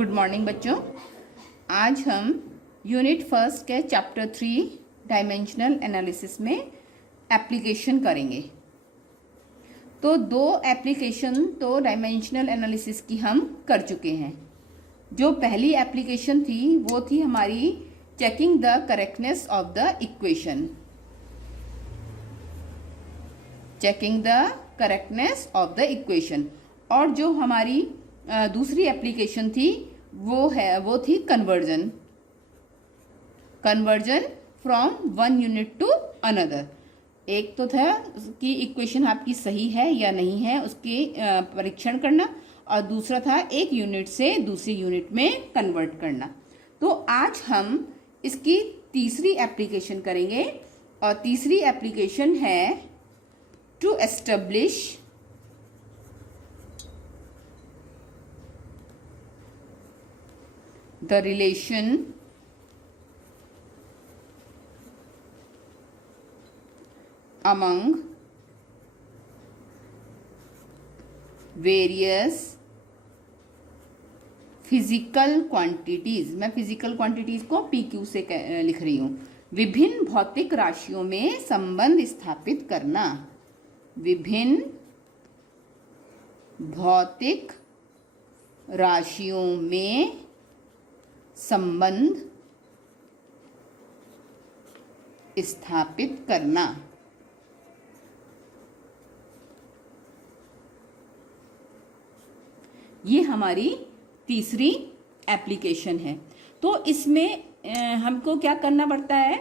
Good morning बच्चों। आज हम यूनिट फर्स्ट के चैप्टर 3 डायमेंशनल एनालिसिस में एप्लीकेशन करेंगे। तो दो एप्लीकेशन तो डायमेंशनल एनालिसिस की हम कर चुके हैं। जो पहली एप्लीकेशन थी वो थी हमारी checking the correctness of the equation, checking the correctness of the equation. और जो हमारी दूसरी एप्लीकेशन थी वो थी conversion, conversion from one unit to another. एक तो था कि इक्वेशन आपकी सही है या नहीं है उसके परीक्षण करना, और दूसरा था एक यूनिट से दूसरी यूनिट में कन्वर्ट करना। तो आज हम इसकी तीसरी एप्लीकेशन करेंगे, और तीसरी एप्लीकेशन है to establish the relation among various physical quantities. मैं फिजिकल क्वांटिटीज को PQ से लिख रही हूँ। विभिन्न भौतिक राशियों में संबंध स्थापित करना, विभिन्न भौतिक राशियों में संबंध स्थापित करना। ये हमारी तीसरी एप्लीकेशन है। तो इसमें हमको क्या करना पड़ता है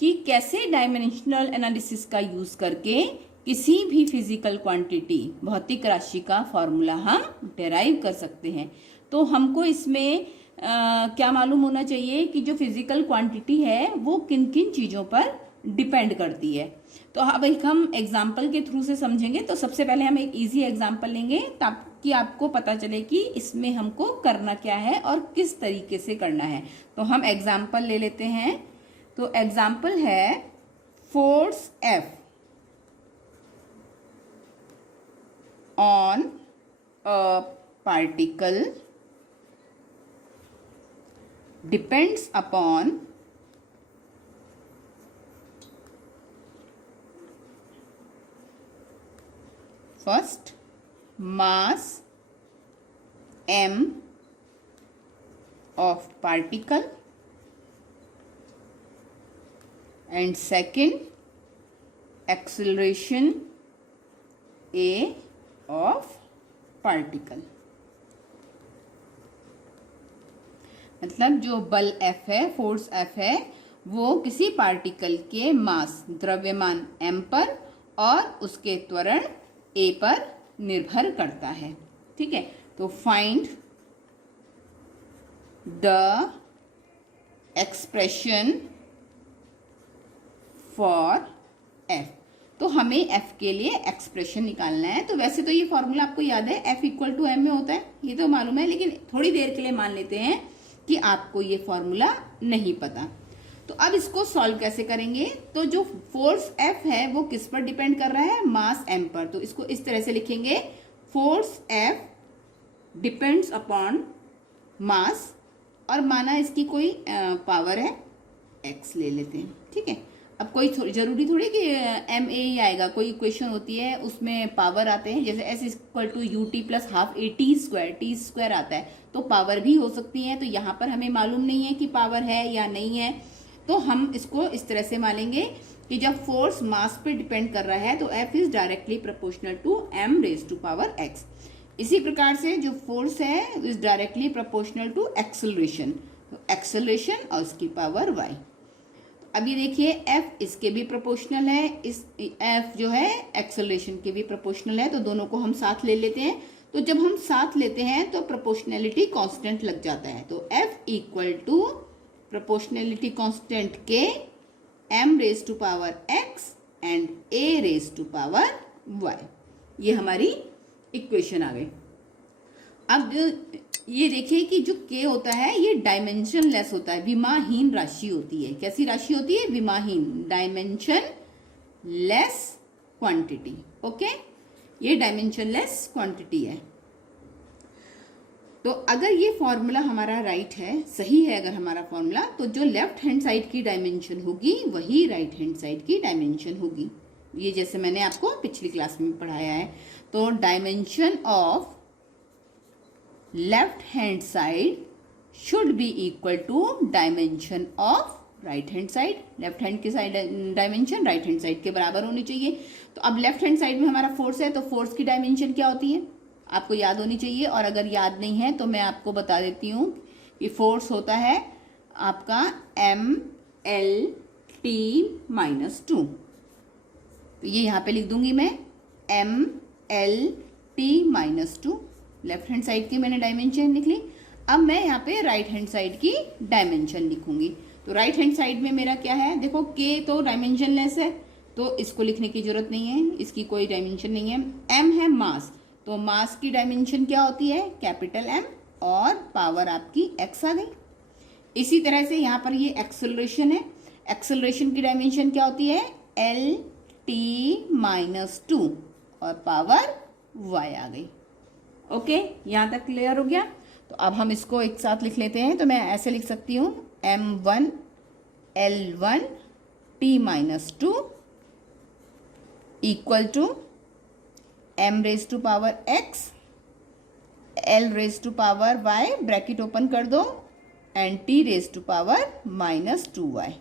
कि कैसे डायमेंशनल एनालिसिस का यूज करके किसी भी फिजिकल क्वांटिटी, भौतिक राशि का फॉर्मूला हम डेराइव कर सकते हैं। तो हमको इसमें क्या मालूम होना चाहिए कि जो फिजिकल क्वांटिटी है वो किन किन चीज़ों पर डिपेंड करती है। तो अब एक हम एग्जाम्पल के थ्रू से समझेंगे। तो सबसे पहले हम एक इजी एग्जाम्पल लेंगे ताकि आपको पता चले कि इसमें हमको करना क्या है और किस तरीके से करना है। तो हम एग्जाम्पल ले लेते हैं। तो एग्जाम्पल है force F on a particle depends upon first mass m of particle and second acceleration a of particle। मतलब जो बल F है, फोर्स F है, वो किसी पार्टिकल के मास, द्रव्यमान m पर और उसके त्वरण a पर निर्भर करता है। ठीक है, तो find the expression for F। तो हमें F के लिए एक्सप्रेशन निकालना है। तो वैसे तो ये फॉर्मूला आपको याद है, F इक्वल टू m में होता है, ये तो मालूम है, लेकिन थोड़ी देर के लिए मान लेते हैं कि आपको ये फॉर्मूला नहीं पता। तो अब इसको सॉल्व कैसे करेंगे? तो जो फोर्स F है वो किस पर डिपेंड कर रहा है? मास m पर। तो इसको इस तरह से लिखेंगे, force F depends upon mass, और माना इसकी कोई पावर है x ले लेते हैं। ठीक है, अब कोई जरूरी थोड़ी कि ma ही आएगा। कोई इक्वेशन होती है उसमें पावर आते हैं, जैसे s equal to ut plus half a t square आता है, तो पावर भी हो सकती है। तो यहाँ पर हमें मालूम नहीं है कि पावर है या नहीं है, तो हम इसको इस तरह से मानेंगे कि जब फोर्स मास पे डिपेंड कर रहा है तो F is directly proportional to m raise to power x। इसी प्रकार से जो फोर्स है is directly proportional to acceleration, तो एक्सेलरेशन और उसकी पावर y। अब ये देखिए F इसके भी प्रोपोर्शनल है, इस F जो है एक्सेलरेशन के भी प्रोपोर्शनल है, तो दोनों को हम साथ ले लेते हैं। तो जब हम साथ लेते हैं तो प्रोपोर्शनैलिटी कांस्टेंट लग जाता है। तो F equal to proportionality constant के m raise to power x and a raise to power y। ये हमारी इक्वेशन आ गई। अब ये देखिए कि जो k होता है ये डायमेंशन लेस होता है, विमाहीन राशि होती है। कैसी राशि होती है? विमाहीन, डायमेंशन लेस क्वांटिटी। ओके, ये डायमेंशनलेस क्वांटिटी है। तो अगर ये फॉर्मूला हमारा राइट है, सही है अगर हमारा फॉर्मूला, तो जो लेफ्ट हैंड साइड की डायमेंशन होगी वही राइट हैंड साइड की डायमेंशन होगी। ये जैसे मैंने आपको पिछली क्लास में पढ़ाया है। तो dimension of left hand side should be equal to dimension of right hand side. Left hand की side dimension right hand side के बराबर होनी चाहिए। तो अब लेफ्ट हैंड साइड में हमारा फोर्स है, तो फोर्स की डायमेंशन क्या होती है आपको याद होनी चाहिए, और अगर याद नहीं है तो मैं आपको बता देती हूँ कि फोर्स होता है आपका MLT-2। तो ये यहाँ पे लिख दूंगी मैं MLT-2। लेफ्ट हैंड साइड की मैंने डायमेंशन लिख ली। अब मैं यहाँ पे राइट हैंड साइड की डायमेंशन लिखूंगी। तो राइट हैंड साइड में मेरा क्या है, देखो K तो डायमेंशनलेस है तो इसको लिखने की जरूरत नहीं है, इसकी कोई डायमेंशन नहीं है। M है मास, तो मास की डायमेंशन क्या होती है कैपिटल M, और पावर आपकी x आ गई। इसी तरह से यहाँ पर ये एक्सेलरेशन है, एक्सेलरेशन की डायमेंशन क्या होती है LT-2 और पावर y आ गई। ओके, यहाँ तक क्लियर हो गया। तो अब हम इसको एक साथ लिख लेते हैं। तो मैं ऐसे लिख सकती हूँ M1 L1T-2 equal to M raise to power x L raise to power y, bracket open कर दो, and T raise to power -2y।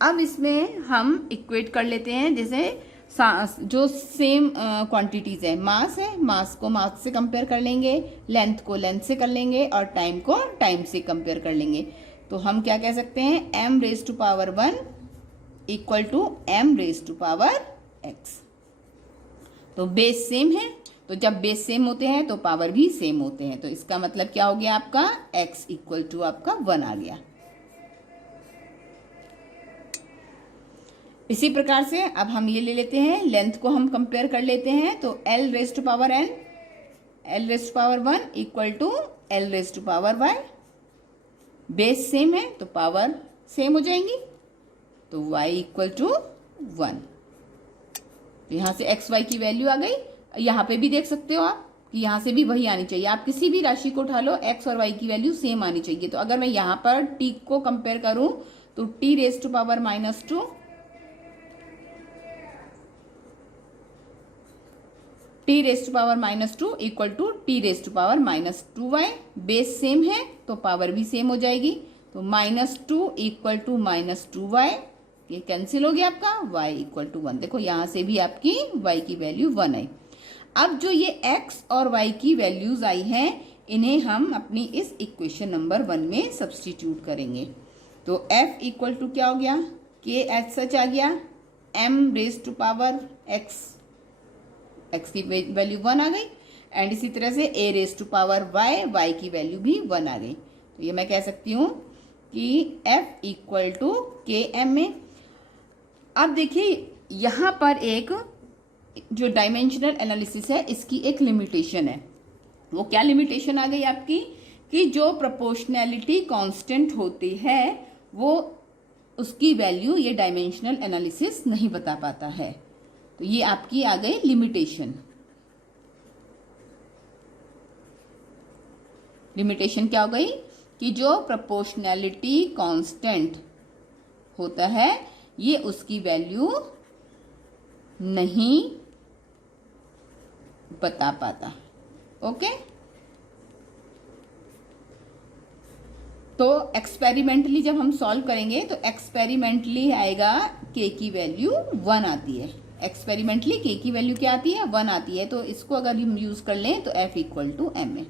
अब इसमें हम इक्वेट कर लेते हैं, जैसे जो सेम क्वांटिटीज है, मास है, मास को मास से कंपेयर कर लेंगे, लेंथ को लेंथ से कर लेंगे, और टाइम को टाइम से कंपेयर कर लेंगे। तो हम क्या कह सकते हैं M raise to power 1 equal to M raise to power x। तो बेस सेम है, तो जब बेस सेम होते हैं तो पावर भी सेम होते हैं। तो इसका मतलब क्या हो गया आपका x इक्वल टू आपका 1 आ गया। इसी प्रकार से अब हम ये ले लेते हैं, लेंथ को हम कंपेयर कर लेते हैं। तो L raise to power n, L raise to power 1 equal to L raise to power y। Base same है तो पावर सेम हो जाएंगी, तो y इक्वल टू 1। तो यहाँ से x y की वैल्यू आ गई। यहाँ पे भी देख सकते हो आप कि यहाँ से भी वही आनी चाहिए। आप किसी भी राशि को उठा लो, x और y की वैल्यू सेम आनी चाहिए। तो अगर मैं यहाँ पर t को कंपेयर करूं तो t raise to power -2 t raise to power -2 equal to t raise to power -2y। Base same है तो पावर भी सेम हो जाएगी। तो -2 इक्वल टू -2y, ये कैंसिल हो गया आपका, y इक्वल टू 1। देखो यहाँ से भी आपकी y की वैल्यू 1 आई। अब जो ये x और y की वैल्यूज आई हैं, इन्हें हम अपनी इस इक्वेशन नंबर 1 में सब्सटीट्यूट करेंगे। तो f इक्वल टू क्या हो गया, k एच सच आ गया, m raise to power x की वैल्यू 1 आ गई, एंड इसी तरह से a raise to power y की वैल्यू भी 1 आ गई। तो ये मैं कह सकती हूँ कि f इक्वल टू के एम में। अब देखिए यहाँ पर एक जो डायमेंशनल एनालिसिस है, इसकी एक लिमिटेशन है। वो क्या लिमिटेशन आ गई आपकी, कि जो प्रोपोर्शनैलिटी कांस्टेंट होती है वो उसकी वैल्यू ये डायमेंशनल एनालिसिस नहीं बता पाता है। तो ये आपकी आ गई लिमिटेशन। लिमिटेशन क्या हो गई कि जो प्रोपोर्शनैलिटी कांस्टेंट होता है ये उसकी वैल्यू नहीं बता पाता। ओके, तो एक्सपेरिमेंटली जब हम सॉल्व करेंगे तो एक्सपेरिमेंटली आएगा k की वैल्यू 1 आती है। एक्सपेरिमेंटली k की वैल्यू क्या आती है, 1 आती है। तो इसको अगर हम यूज कर लें तो f इक्वल टू m है।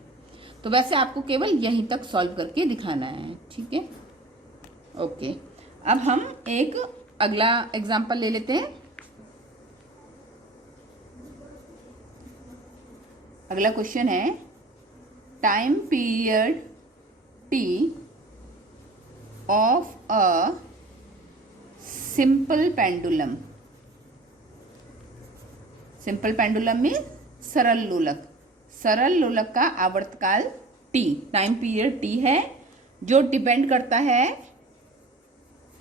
तो वैसे आपको केवल यहीं तक सॉल्व करके दिखाना है, ठीक है। ओके, अब हम एक अगला एग्जांपल ले लेते हैं। अगला क्वेश्चन है time period t of a simple pendulum. Simple pendulum में सरल लोलक, सरल लोलक का आवर्तकाल t, टाइम पीरियड t है, जो डिपेंड करता है,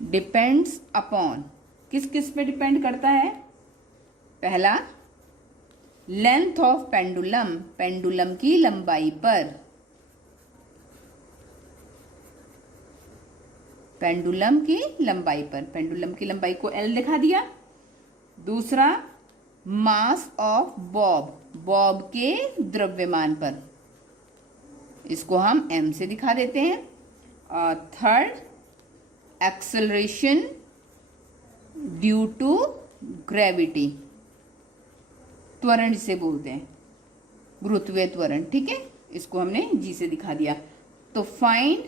डिपेंड्स अपॉन, किस किस पे डिपेंड करता है, पहला लेंथ ऑफ पेंडुलम, पेंडुलम की लंबाई पर, पेंडुलम की लंबाई पर, पेंडुलम की लंबाई को L दिखा दिया। दूसरा मास ऑफ बॉब, बॉब के द्रव्यमान पर, इसको हम M से दिखा देते हैं। और third acceleration due to gravity, त्वरण जिसे बोलते हैं, गुरुत्वीय त्वरण, ठीक है, इसको हमने G से दिखा दिया। तो फाइंड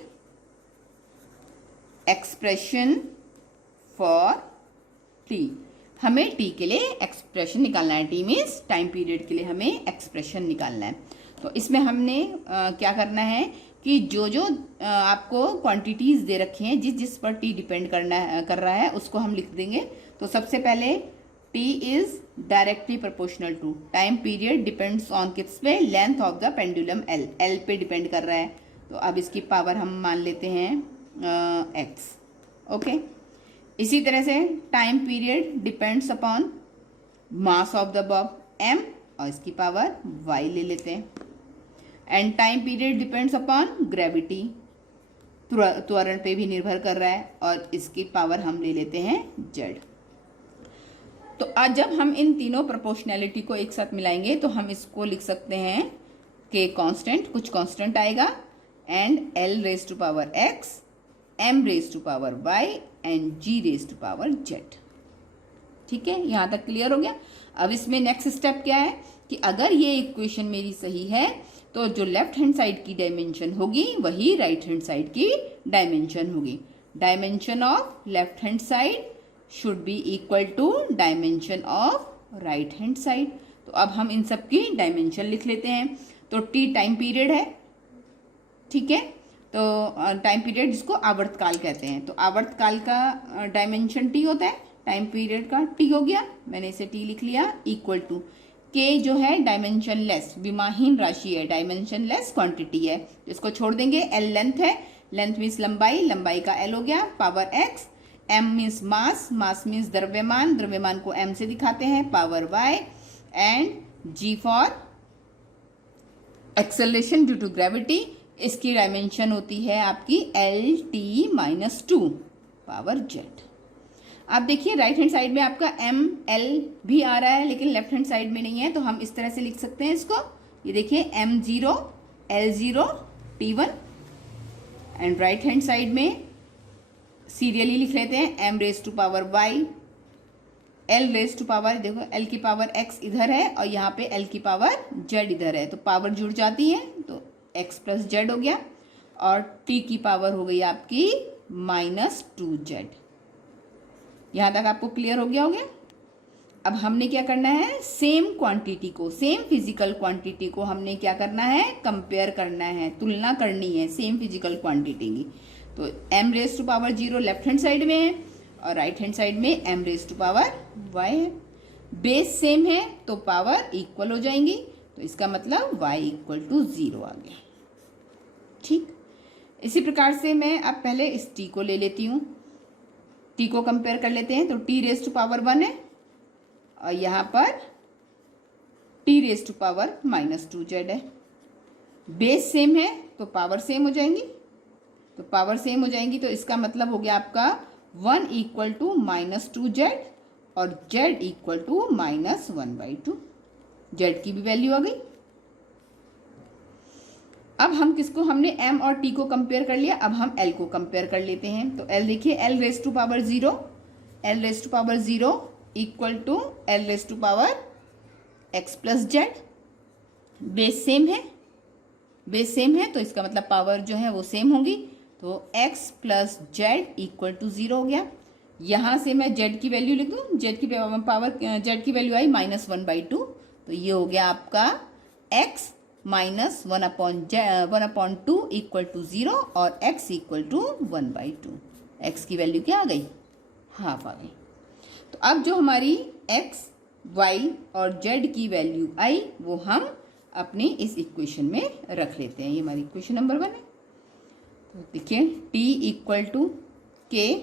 एक्सप्रेशन फॉर T, हमें T के लिए एक्सप्रेशन निकालना है। T मीन्स टाइम पीरियड के लिए हमें एक्सप्रेशन निकालना है। तो इसमें हमने क्या करना है कि जो जो आपको क्वांटिटीज दे रखी हैं, जिस जिस पर T डिपेंड कर रहा है उसको हम लिख देंगे। तो सबसे पहले T is directly proportional to time period depends on किस पे, length of the pendulum L, L पे डिपेंड कर रहा है। तो अब इसकी पावर हम मान लेते हैं x, ओके। इसी तरह से time period depends upon mass of the Bob m, और इसकी पावर y ले लेते हैं। And time period depends upon gravity, त्वरण पे भी निर्भर कर रहा है, और इसकी पावर हम ले लेते हैं z। तो आज जब हम इन तीनों प्रोपोर्शनैलिटी को एक साथ मिलाएंगे तो हम इसको लिख सकते हैं कि कांस्टेंट, कुछ कांस्टेंट आएगा, and L raise to power x, M raise to power y and G raise to power z। ठीक है, यहाँ तक क्लियर हो गया। अब इसमें नेक्स्ट स्टेप क्या है कि अगर ये इक्वेशन मेरी सही है तो जो लेफ्ट हैंड साइड की डायमेंशन होगी वही राइट हैंड साइड की डायमेंशन होगी। Dimension of left hand side should be equal to dimension of right hand side. तो अब हम इन सब की डायमेंशन लिख लेते हैं। तो T टाइम पीरियड है, ठीक है, तो टाइम पीरियड जिसको आवर्तकाल कहते हैं, तो आवर्तकाल का डायमेंशन T होता है, टाइम पीरियड का T हो गया, मैंने इसे T लिख लिया, इक्वल टू K जो है डायमेंशन लेस, विमाहीन राशि है, डायमेंशन लेस क्वांटिटी है, इसको छोड़ देंगे। L लेंथ है, लेंथ मीन्स लंबाई, लंबाई का L हो गया, power x, M means mass, mass means द्रव्यमान, द्रव्यमान को M से दिखाते हैं, power y, and G for acceleration due to gravity, इसकी डायमेंशन होती है आपकी LT-2 पावर z। आप देखिए राइट हैंड साइड में आपका ML भी आ रहा है लेकिन लेफ्ट हैंड साइड में नहीं है, तो हम इस तरह से लिख सकते हैं इसको। ये देखिए M0 L0 T1, and right hand side में सीरियली लिख लेते हैं M raise to power y, L raise to power, देखो L की पावर x इधर है और यहाँ पे L की पावर z इधर है, तो पावर जुड़ जाती है, तो x प्लस z हो गया, और T की पावर हो गई आपकी -2z। यहाँ तक आपको क्लियर हो गया होगा। अब हमने क्या करना है, सेम क्वांटिटी को, सेम फिजिकल क्वांटिटी को हमने क्या करना है, कंपेयर करना है, तुलना करनी है सेम फिजिकल क्वांटिटी की। तो M raise to power 0 left hand side में है और राइट हैंड साइड में M raise to power y है। बेस सेम है तो पावर इक्वल हो जाएंगी, तो इसका मतलब y इक्वल टू 0 आ गया। ठीक, इसी प्रकार से मैं अब पहले इस t को ले लेती हूँ, t को कंपेयर कर लेते हैं। तो t रेज टू पावर 1 है और यहाँ पर t raise to power -2z है। बेस सेम है तो पावर सेम हो जाएंगी, तो पावर सेम हो जाएंगी, तो इसका मतलब हो गया आपका 1 इक्वल टू -2z और z इक्वल टू -1/2। z की भी वैल्यू आ गई। अब हम किसको, हमने m और t को कंपेयर कर लिया, अब हम l को कंपेयर कर लेते हैं। तो l देखिए L raise to power 0, L raise to power 0 equal to L raise to power x plus z। Base same है, बेस सेम है तो इसका मतलब पावर जो है वो सेम होगी, तो x plus z equal to 0 हो गया। यहाँ से मैं z की वैल्यू लिख दूँ, z की पावर z की वैल्यू आई -1/2, तो ये हो गया आपका x -1/2 इक्वल टू 0 और x इक्वल टू 1/2। x की वैल्यू क्या आ गई, हाफ आ गई। तो अब जो हमारी x, y और z की वैल्यू आई वो हम अपनी इस इक्वेशन में रख लेते हैं। ये हमारी इक्वेशन नंबर 1 है। तो देखिए t equal to k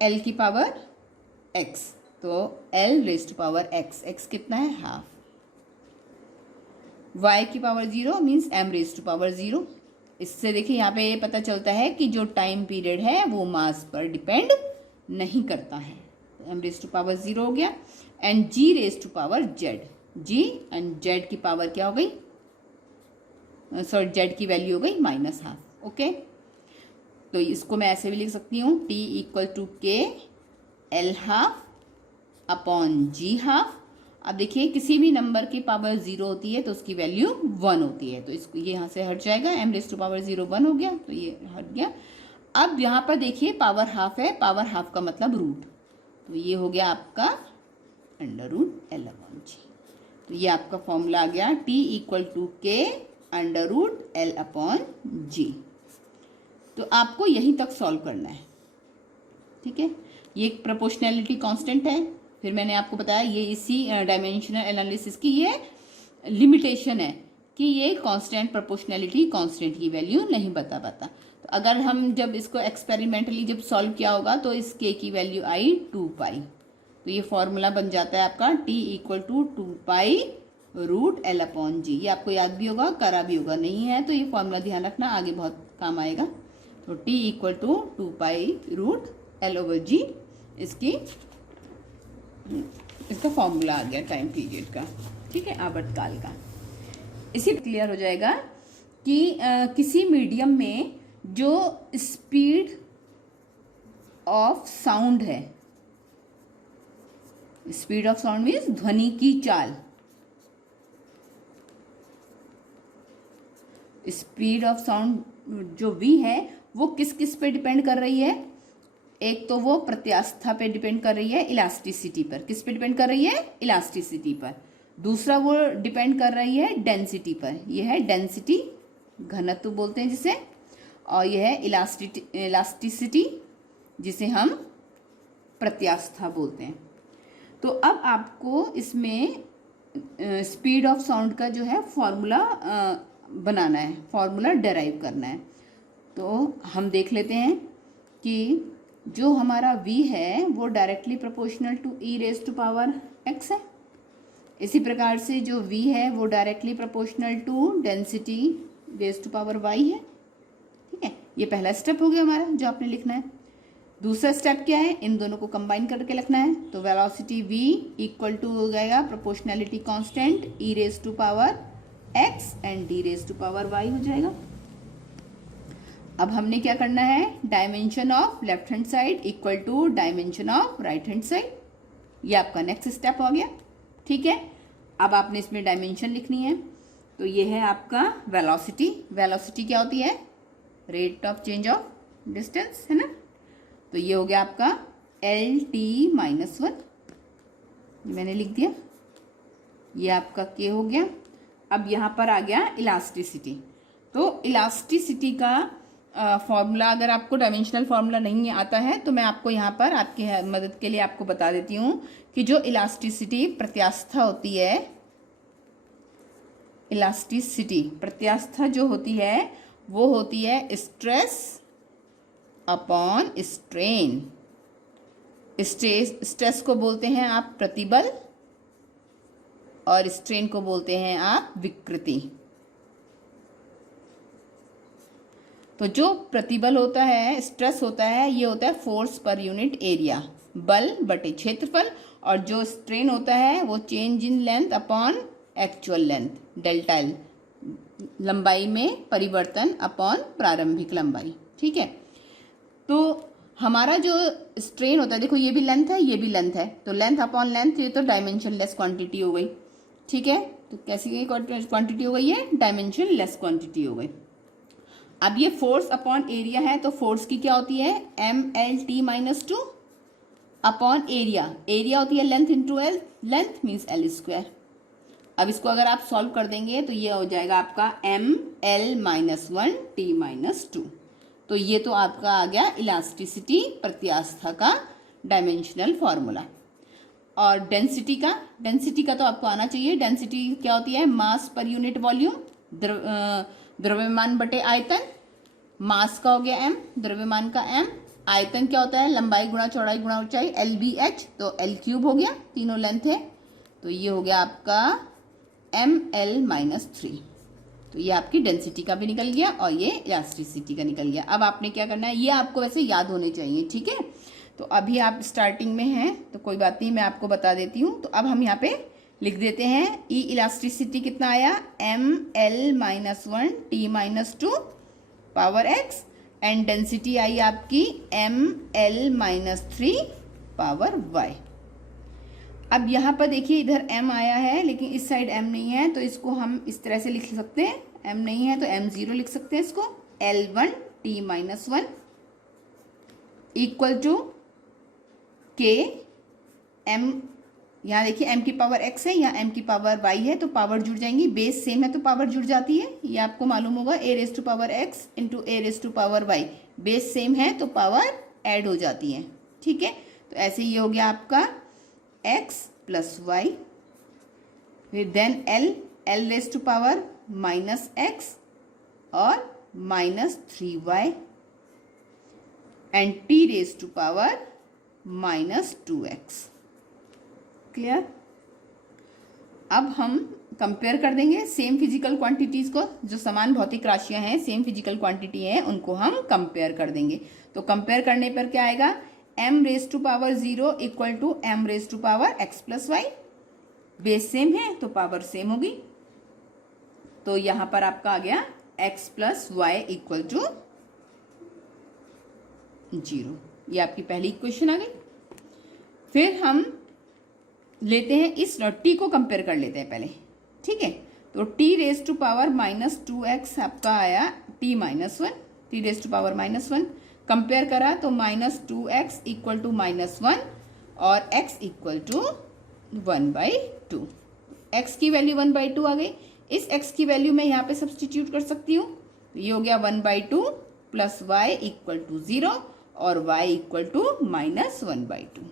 l की पावर x, तो l raise to power x, x कितना है, हाफ। y की power 0 means m raise to power 0। इससे देखिए यहाँ पे ये पता चलता है कि जो टाइम पीरियड है वो मास पर डिपेंड नहीं करता है। m रेज टू पावर 0 हो गया। And g raise to power z, g and z की पावर क्या हो गई, सॉरी z की वैल्यू हो गई -12। ओके, तो इसको मैं ऐसे भी लिख सकती हूँ, t equal to k L½ upon G½ अब देखिए किसी भी नंबर की पावर 0 होती है तो उसकी वैल्यू 1 होती है, तो इसको ये यहाँ से हट जाएगा, m रेज टू पावर 0 1 हो गया, तो ये हट गया। अब यहाँ पर देखिए पावर हाफ है, पावर हाफ का मतलब रूट, तो ये हो गया आपका √L/G। तो ये आपका फॉर्मूला आ गया t equal to k √L/G। तो आपको यहीं तक सॉल्व करना है, ठीक है। ये एक प्रोपोर्शनैलिटी कांस्टेंट है, फिर मैंने आपको बताया ये इसी डायमेंशनल एनालिसिस की ये लिमिटेशन है कि ये कांस्टेंट प्रोपोर्शनैलिटी कांस्टेंट की वैल्यू नहीं बता पाता। तो अगर हम जब इसको एक्सपेरिमेंटली जब सॉल्व किया होगा तो इस k की वैल्यू आई 2π, तो ये फॉर्मूला बन जाता है आपका t इक्वल टू 2π√L/G। ये आपको याद भी होगा, करा भी होगा, नहीं है तो ये फॉर्मूला ध्यान रखना, आगे बहुत काम आएगा। तो t इक्वल टू 2π√L/G इसका फॉर्मूला आ गया टाइम पीरियड का, ठीक है, आवर्तकाल का। इसी क्लियर हो जाएगा कि किसी मीडियम में जो स्पीड ऑफ साउंड है, स्पीड ऑफ साउंड मीन्स ध्वनि की चाल, स्पीड ऑफ साउंड जो v है वो किस किस पे डिपेंड कर रही है, एक तो वो प्रत्यास्था पे डिपेंड कर रही है, इलास्टिसिटी पर। किस पे डिपेंड कर रही है, इलास्टिसिटी पर। दूसरा वो डिपेंड कर रही है डेंसिटी पर, यह है डेंसिटी, घनत्व बोलते हैं जिसे, और यह है इलास्टिसिटी जिसे हम प्रत्यास्था बोलते हैं। तो अब आपको इसमें स्पीड ऑफ साउंड का जो है फॉर्मूला बनाना है, फॉर्मूला डेराइव करना है। तो हम देख लेते हैं कि जो हमारा v है वो directly proportional to e raise to power x है। इसी प्रकार से जो v है वो directly proportional to density raise to power y है, ठीक है। ये पहला स्टेप हो गया हमारा जो आपने लिखना है। दूसरा स्टेप क्या है, इन दोनों को कंबाइन करके लिखना है। तो वेलोसिटी v इक्वल टू हो जाएगा proportionality constant e raise to power x and d raise to power y हो जाएगा। अब हमने क्या करना है, dimension of left hand side equal to dimension of right hand side, ये आपका नेक्स्ट स्टेप हो गया, ठीक है। अब आपने इसमें डायमेंशन लिखनी है, तो ये है आपका वेलोसिटी। वेलोसिटी क्या होती है, rate of change of distance, है ना। तो ये हो गया आपका L/t-1, ये मैंने लिख दिया, ये आपका k हो गया। अब यहाँ पर आ गया इलास्टिसिटी। तो इलास्टिसिटी का फॉर्मूला अगर आपको डायमेंशनल फॉर्मूला नहीं आता है तो मैं आपको यहाँ पर आपकी मदद के लिए आपको बता देती हूँ कि जो इलास्टिसिटी प्रत्यास्था होती है, इलास्टिसिटी प्रत्यास्था जो होती है वो होती है स्ट्रेस अपॉन स्ट्रेन। स्ट्रेस को बोलते हैं आप प्रतिबल और स्ट्रेन को बोलते हैं आप विकृति। तो जो प्रतिबल होता है, स्ट्रेस होता है, ये होता है फोर्स पर यूनिट एरिया, बल बटे क्षेत्रफल, और जो स्ट्रेन होता है वो change in length upon actual length, delta L, लंबाई में परिवर्तन अपॉन प्रारंभिक लंबाई, ठीक है। तो हमारा जो स्ट्रेन होता है, देखो ये भी लेंथ है, ये भी लेंथ है, तो लेंथ अपॉन लेंथ, ये तो डायमेंशन लेस क्वांटिटी हो गई, ठीक है। तो कैसी क्वांटिटी हो गई, ये डायमेंशन लेस क्वांटिटी हो गई। अब ये फोर्स अपॉन एरिया है, तो फोर्स की क्या होती है, mL/t-2 अपॉन एरिया, एरिया होती है length into L, length means L²। अब इसको अगर आप सॉल्व कर देंगे तो ये हो जाएगा आपका mL-1t-2। तो ये तो आपका आ गया इलास्टिसिटी प्रत्यास्था का डायमेंशनल फॉर्मूला। और डेंसिटी का तो आपको आना चाहिए। डेंसिटी क्या होती है, मास पर यूनिट वॉल्यूम, द्रव्यमान बटे आयतन। मास का हो गया m, द्रव्यमान का m, आयतन क्या होता है, लंबाई गुणा चौड़ाई गुणा ऊंचाई, LBH, तो L³ हो गया, तीनों लेंथ है। तो ये हो गया आपका ml-3। तो ये आपकी डेंसिटी का भी निकल गया और ये इलास्टिसिटी का निकल गया। अब आपने क्या करना है, ये आपको वैसे याद होने चाहिए, ठीक है। तो अभी आप स्टार्टिंग में हैं तो कोई बात नहीं, मैं आपको बता देती हूँ। तो अब हम यहाँ पे लिख देते हैं ई इलास्टिसिटी कितना आया, ml-1 t-2 power x, and density आई आपकी ml-3 पावर y। अब यहाँ पर देखिए इधर m आया है लेकिन इस साइड m नहीं है, तो इसको हम इस तरह से लिख सकते हैं, m नहीं है तो m0 लिख सकते हैं इसको, L1 t-1 equal to k m, यहाँ देखिए m की पावर x है, यहाँ m की पावर y है, तो पावर जुड़ जाएंगी, बेस सेम है तो पावर जुड़ जाती है, ये आपको मालूम होगा, a raise to power x into a raise to power y, base same है तो पावर ऐड हो जाती है, ठीक है। तो ऐसे ये हो गया आपका x प्लस वाई, फिर then l raise to power minus x और -3y and t raise to power -2x। Clear. अब हम कंपेयर कर देंगे सेम फिजिकल क्वांटिटीज को, जो समान भौतिक राशियां हैं, सेम फिजिकल क्वांटिटी हैं, उनको हम कंपेयर कर देंगे। तो कंपेयर करने पर क्या आएगा, m raise to power 0 equal to m raise to power x plus y, base same है तो पावर सेम होगी। तो यहां पर आपका आ गया x plus y equal to 0, ये आपकी पहली इक्वेशन आ गई। फिर हम लेते हैं इस t को कंपेयर कर लेते हैं पहले, ठीक है। तो t raise to power -2x आपका आया t-1, t raise to power -1 compare करा तो -2x इक्वल टू -1 और x इक्वल टू 1/2। x की वैल्यू 1/2 आ गई, इस x की वैल्यू मैं यहाँ पे सब्सटीट्यूट कर सकती हूँ, तो ये हो गया 1/2 प्लस y इक्वल टू 0 और y इक्वल टू -1/2।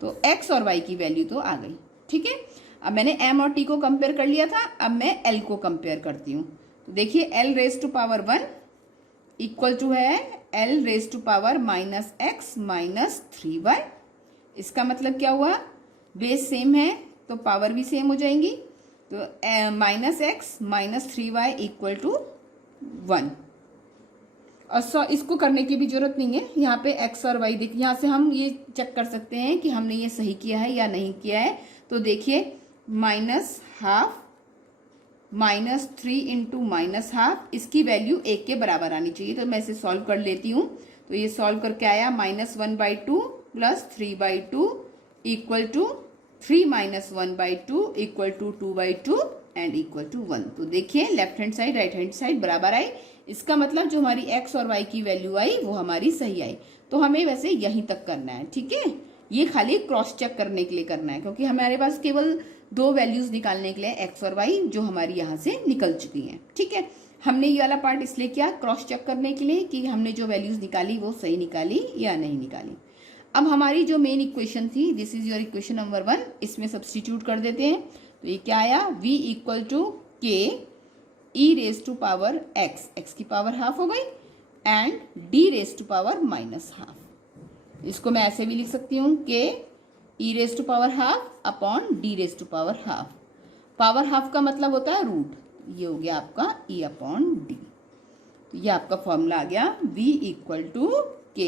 तो x और y की वैल्यू तो आ गई, ठीक है। अब मैंने m और t को कंपेयर कर लिया था, अब मैं l को कंपेयर करती हूँ। तो देखिए l raise to power 1 equal to है l raise to power -x -3y। इसका मतलब क्या हुआ, बेस सेम है तो पावर भी सेम हो जाएंगी, तो -x -3y इक्वल टू 1। और इसको करने की भी जरूरत नहीं है, यहाँ पे x और y देखिए, यहाँ से हम ये चेक कर सकते हैं कि हमने ये सही किया है या नहीं किया है। तो देखिए -12 -3 इंटू -12, इसकी वैल्यू 1 के बराबर आनी चाहिए, तो मैं इसे सॉल्व कर लेती हूँ। तो ये सॉल्व करके आया -1/2 plus 3/2 equal to 3 - 1/2 equal to 2/2 and equal to 1। तो देखिए लेफ्ट हैंड साइड राइट हैंड साइड बराबर आई, इसका मतलब जो हमारी x और y की वैल्यू आई वो हमारी सही आई। तो हमें वैसे यहीं तक करना है, ठीक है। ये खाली क्रॉस चेक करने के लिए करना है, क्योंकि हमारे पास केवल 2 वैल्यूज निकालने के लिए x और y जो हमारी यहाँ से निकल चुकी हैं, ठीक है। हमने ये वाला पार्ट इसलिए किया क्रॉस चेक करने के लिए कि हमने जो वैल्यूज निकाली वो सही निकाली या नहीं निकाली। अब हमारी जो मेन इक्वेशन थी, this is your equation number 1, इसमें सब्सटीट्यूट कर देते हैं। तो ये क्या आया, v equal to k e raise to power x की पावर हाफ हो गई and d raise to power -12। इसको मैं ऐसे भी लिख सकती हूँ k e raise to power half upon d raise to power half. Power half का मतलब होता है रूट, ये हो गया आपका e अपॉन d। तो ये आपका फॉर्मूला आ गया v equal to k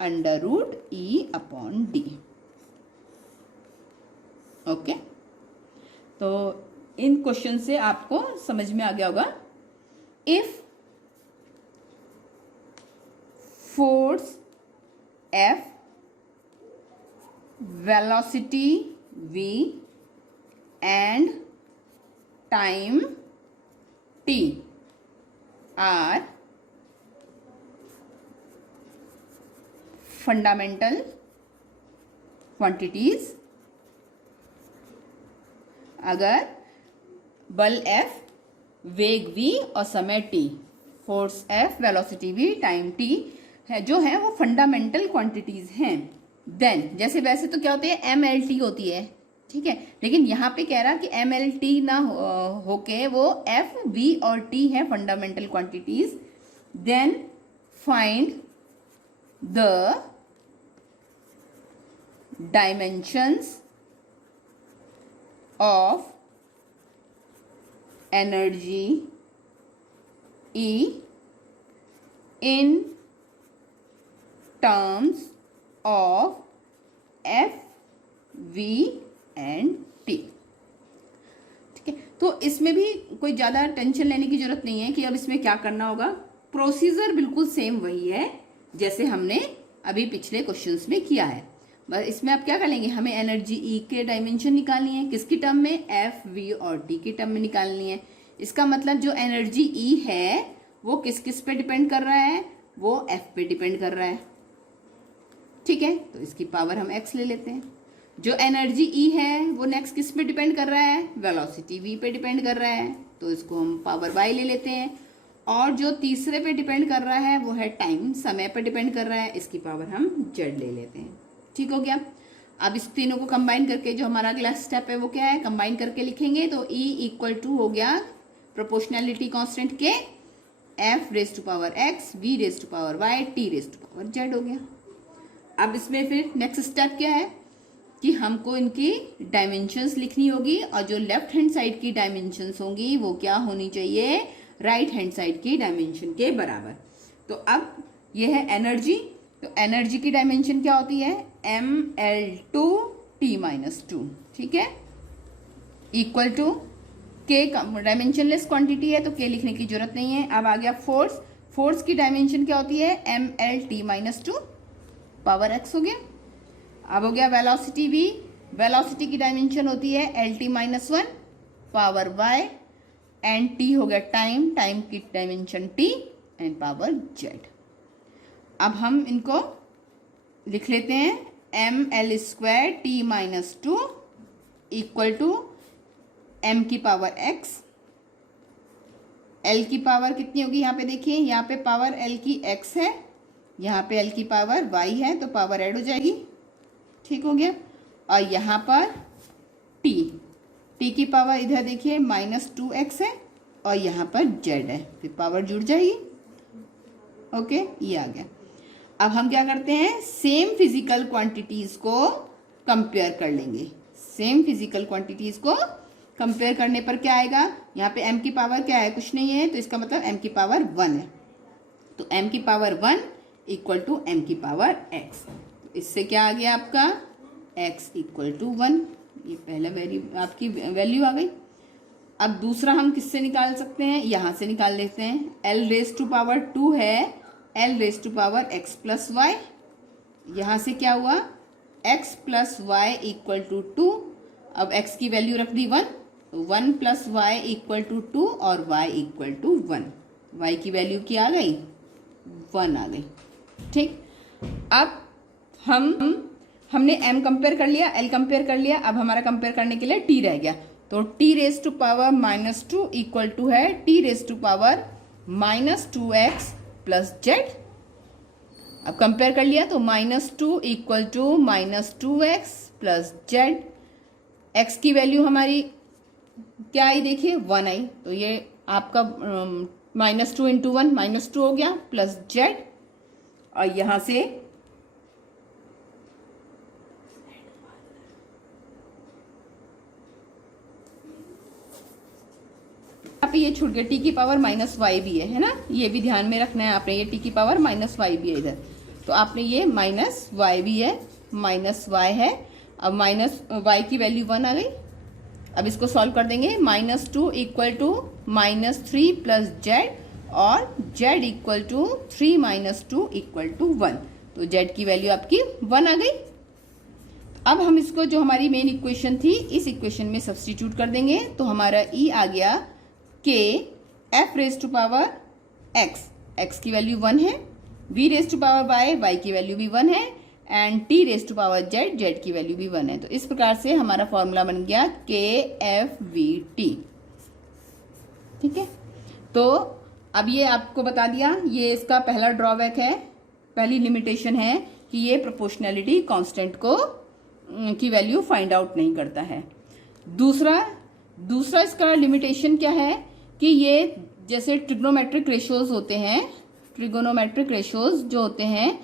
√e upon d। Okay, तो इन क्वेश्चन से आपको समझ में आ गया होगा, if force F, velocity v and time t are fundamental quantities, अगर बल F, वेग v और समय t, force F, velocity v, time t है जो है वो फंडामेंटल क्वांटिटीज हैं, देन जैसे वैसे तो क्या होती है MLT होती है, ठीक है, लेकिन यहाँ पे कह रहा कि MLT ना होके वो F, V और T है fundamental quantities, then find the dimensions of energy E in terms of F, V and T। ठीक है, तो इसमें भी कोई ज़्यादा टेंशन लेने की जरूरत नहीं है कि अब इसमें क्या करना होगा। प्रोसीजर बिल्कुल सेम वही है जैसे हमने अभी पिछले क्वेश्चंस में किया है। बस इसमें आप क्या कर लेंगे, हमें एनर्जी ई के डायमेंशन निकालनी है। किसकी टर्म में, एफ, वी और टी की टर्म में निकालनी है। इसका मतलब जो एनर्जी ई है वो किस किस पे डिपेंड कर रहा है, वो एफ पे डिपेंड कर रहा है। ठीक है, तो इसकी पावर हम एक्स ले लेते हैं। जो एनर्जी ई है वो नेक्स्ट किस पे डिपेंड कर रहा है, वेलोसिटी वी पे डिपेंड कर रहा है, तो इसको हम पावर वाई ले लेते हैं। और जो तीसरे पे डिपेंड कर रहा है वो है टाइम, समय पे डिपेंड कर रहा है, इसकी पावर हम जेड ले लेते हैं। ठीक हो गया। अब इस तीनों को कंबाइन करके जो हमारा अगला स्टेप है वो क्या है, कंबाइन करके लिखेंगे। तो E इक्वल टू हो गया प्रोपोर्शनैलिटी कांस्टेंट के F raise to power x, V raise to power y, T raise to power z हो गया। अब इसमें फिर नेक्स्ट स्टेप क्या है कि हमको इनकी डायमेंशंस लिखनी होगी और जो लेफ्ट हैंड साइड की डायमेंशंस होंगी वो क्या होनी चाहिए, राइट हैंड साइड की डायमेंशन के बराबर। तो अब ये है एनर्जी, तो एनर्जी की डायमेंशन क्या होती है, ml2t-2। ठीक है, इक्वल टू के डायमेंशनलेस क्वांटिटी है तो के लिखने की जरूरत नहीं है। अब आ गया फोर्स, फोर्स की डायमेंशन क्या होती है, mlt-2 पावर x हो गया। अब हो गया वेलोसिटी v, वेलोसिटी की डायमेंशन होती है lt-1 power y and t हो गया टाइम, टाइम की dimension t and power z। अब हम इनको लिख लेते हैं ml2t-2 इक्वल टू m की पावर x, l की पावर कितनी होगी, यहाँ पे देखिए, यहाँ पे पावर l की x है, यहाँ पे l की पावर y है तो पावर ऐड हो जाएगी। ठीक हो गया। और यहाँ पर t की पावर इधर देखिए -2x है और यहाँ पर z है, फिर पावर जुड़ जाएगी। ओके, ये आ गया। अब हम क्या करते हैं, सेम फिजिकल क्वांटिटीज को कंपेयर कर लेंगे। सेम फिजिकल क्वांटिटीज को कंपेयर करने पर क्या आएगा, यहाँ पे m की पावर क्या है, कुछ नहीं है, तो इसका मतलब m की पावर 1 है। तो m की पावर 1 इक्वल टू m की पावर x। इससे क्या आ गया आपका x इक्वल टू 1। ये पहला आपकी वैल्यू आ गई। अब दूसरा हम किससे निकाल सकते हैं, यहाँ से निकाल लेते हैं। l रेज टू पावर 2 है, l raise to power x plus वाई। यहाँ से क्या हुआ, x plus y equal to 2। अब x की वैल्यू रख दी 1, तो 1 प्लस वाई इक्वल टू 2 और y इक्वल टू 1। y की वैल्यू क्या आ गई, 1 आ गई। ठीक, अब हमने m कंपेयर कर लिया, l कंपेयर कर लिया। अब हमारा कंपेयर करने के लिए t रह गया, तो t raise to power -2 equal to है t raise to power -2x plus z। अब कंपेयर कर लिया तो -2 equal to -2x plus z। x की वैल्यू हमारी क्या आई, देखिए 1 आई, तो ये आपका -2 इंटू 1 -2 हो गया प्लस z। और यहाँ से यहाँ पे ये छूट गया, t की पावर -y भी है ना, ये भी ध्यान में रखना है आपने, ये t की पावर -y भी है इधर, तो आपने ये -y भी है, -y है। अब -y की वैल्यू 1 आ गई। अब इसको सॉल्व कर देंगे, -2 इक्वल टू -3 प्लस z और z equal to 3 - 2 equal to 1, तो z की वैल्यू आपकी 1 आ गई। अब हम इसको जो हमारी मेन इक्वेशन थी इस इक्वेशन में सब्स्टिट्यूट कर देंगे, तो हमारा E आ गया k f raise to power x, x की वैल्यू 1 है, v raise to power y, y की वैल्यू भी 1 है, and t raise to power z, z की वैल्यू भी 1 है। तो इस प्रकार से हमारा फॉर्मूला बन गया k f v t। ठीक है, तो अब ये आपको बता दिया, ये इसका पहला ड्रॉबैक है, पहली लिमिटेशन है कि ये प्रोपोर्शनैलिटी कांस्टेंट को की वैल्यू फाइंड आउट नहीं करता है। दूसरा इसका लिमिटेशन क्या है कि ये जैसे ट्रिग्नोमेट्रिक रेशियोज होते हैं, ट्रिगोनोमेट्रिक रेशियोज जो होते हैं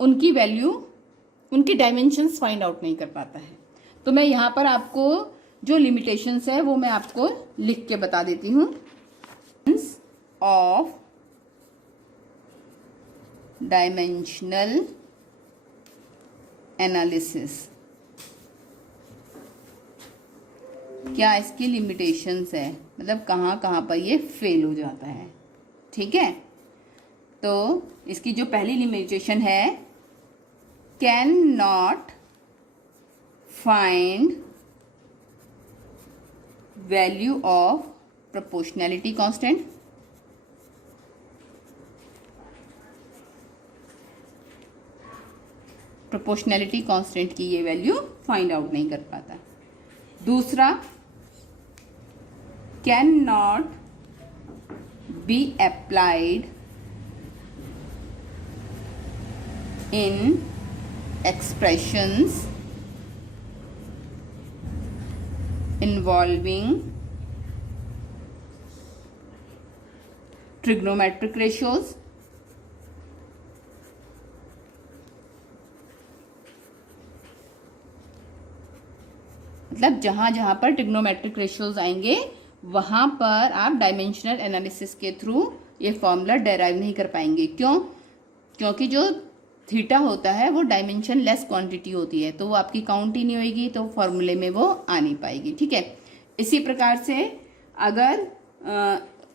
उनकी वैल्यू, उनकी डायमेंशंस फाइंड आउट नहीं कर पाता है। तो मैं यहाँ पर आपको जो लिमिटेशंस है वो मैं आपको लिख के बता देती हूँ। ऑफ डायमेंशनल एनालिसिस, क्या इसकी लिमिटेशंस है, मतलब कहाँ कहाँ पर ये फेल हो जाता है। ठीक है, तो इसकी जो पहली लिमिटेशन है, can not find value of proportionality constant. Proportionality constant की ये वैल्यू फाइंड आउट नहीं कर पाता। दूसरा, can not be applied in expressions involving trigonometric ratios, मतलब जहां जहां पर ट्रिग्नोमेट्रिक रेशियोज आएंगे वहां पर आप डायमेंशनल एनालिसिस के थ्रू ये फॉर्मूला डेराइव नहीं कर पाएंगे। क्यों? क्योंकि जो थीटा होता है वो डायमेंशन लेस क्वांटिटी होती है, तो वो आपकी काउंट ही नहीं होगी, तो फॉर्मूले में वो आ नहीं पाएगी। ठीक है, इसी प्रकार से अगर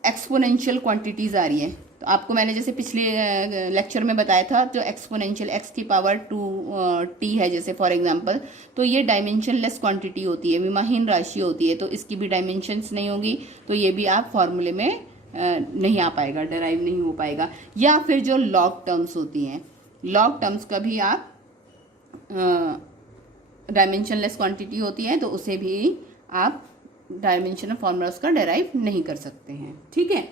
एक्सपोनेंशियल क्वांटिटीज आ रही है, तो आपको मैंने जैसे पिछले लेक्चर में बताया था, जो एक्सपोनेंशियल x की पावर 2t है जैसे फॉर एग्जांपल, तो ये डायमेंशन लेस क्वांटिटी होती है, विमाहीन राशि होती है, तो इसकी भी डायमेंशंस नहीं होगी, तो ये भी आप फॉर्मूले में नहीं आ पाएगा, डेराइव नहीं हो पाएगा। या फिर जो लॉग टर्म्स होती हैं, लॉग टर्म्स का भी आप डायमेंशन लेस क्वांटिटी होती है, तो उसे भी आप डायमेंशनल फॉर्मूला उसका डेराइव नहीं कर सकते हैं। ठीक है,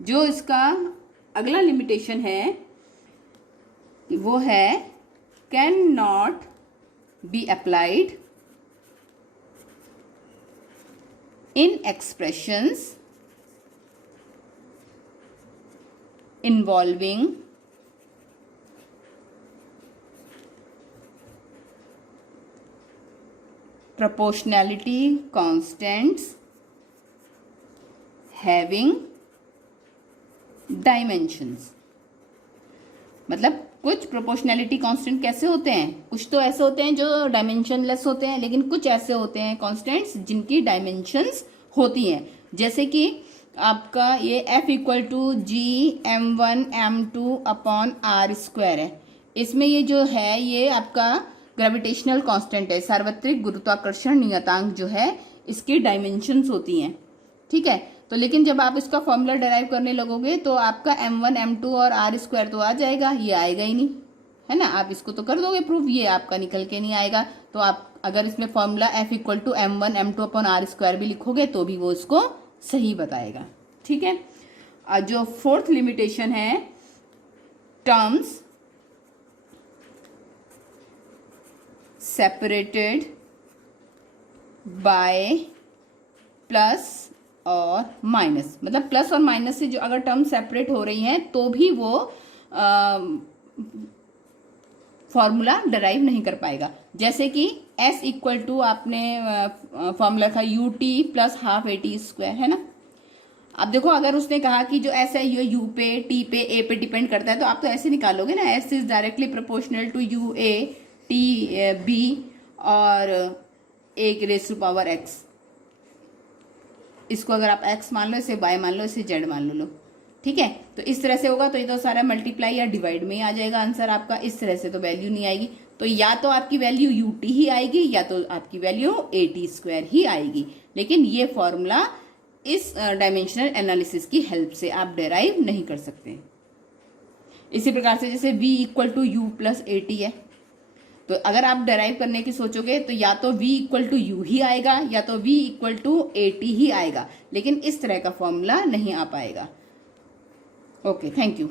जो इसका अगला लिमिटेशन है वो है can not be applied in expressions involving proportionality constants having dimensions। मतलब कुछ प्रोपोर्शनैलिटी कांस्टेंट कैसे होते हैं, कुछ तो ऐसे होते हैं जो डायमेंशन लेस होते हैं, लेकिन कुछ ऐसे होते हैं कांस्टेंट्स जिनकी डायमेंशंस होती हैं। जैसे कि आपका ये F इक्वल टू G(m1m2)/r² है, इसमें ये जो है ये आपका ग्रेविटेशनल कांस्टेंट है, सार्वत्रिक गुरुत्वाकर्षण नियतांक जो है इसकी डायमेंशंस होती हैं। ठीक है, तो लेकिन जब आप इसका फॉर्मूला डेराइव करने लगोगे तो आपका m1 m2 और r² तो आ जाएगा, ये आएगा ही नहीं, है ना। आप इसको तो कर दोगे प्रूफ, ये आपका निकल के नहीं आएगा। तो आप अगर इसमें formula F equal to m1 m2/r² भी लिखोगे तो भी वो इसको सही बताएगा। ठीक है, और जो फोर्थ लिमिटेशन है, टर्म्स सेपरेटेड बाय प्लस और माइनस, मतलब प्लस और माइनस से जो अगर टर्म सेपरेट हो रही हैं तो भी वो फॉर्मूला डराइव नहीं कर पाएगा। जैसे कि s इक्वल टू आपने फॉर्मूला था ut प्लस हाफ at², है ना। अब देखो अगर उसने कहा कि जो s है ये u पे, t पे, a पे डिपेंड करता है, तो आप तो ऐसे निकालोगे ना, s is directly proportional to ua t b और a⁻x। इसको अगर आप x मान लो, इसे y मान लो, इसे z मान लो। ठीक है, तो इस तरह से होगा तो ये तो सारा मल्टीप्लाई या डिवाइड में ही आ जाएगा आंसर आपका। इस तरह से तो वैल्यू नहीं आएगी, तो या तो आपकी वैल्यू ut ही आएगी या तो आपकी वैल्यू at² ही आएगी। लेकिन ये फॉर्मूला इस डायमेंशनल एनालिसिस की हेल्प से आप डेराइव नहीं कर सकते। इसी प्रकार से जैसे v equal to u plus at है, तो अगर आप डेराइव करने की सोचोगे तो या तो v इक्वल टू u ही आएगा या तो v इक्वल टू at ही आएगा, लेकिन इस तरह का फॉर्मूला नहीं आ पाएगा। Okay, thank you.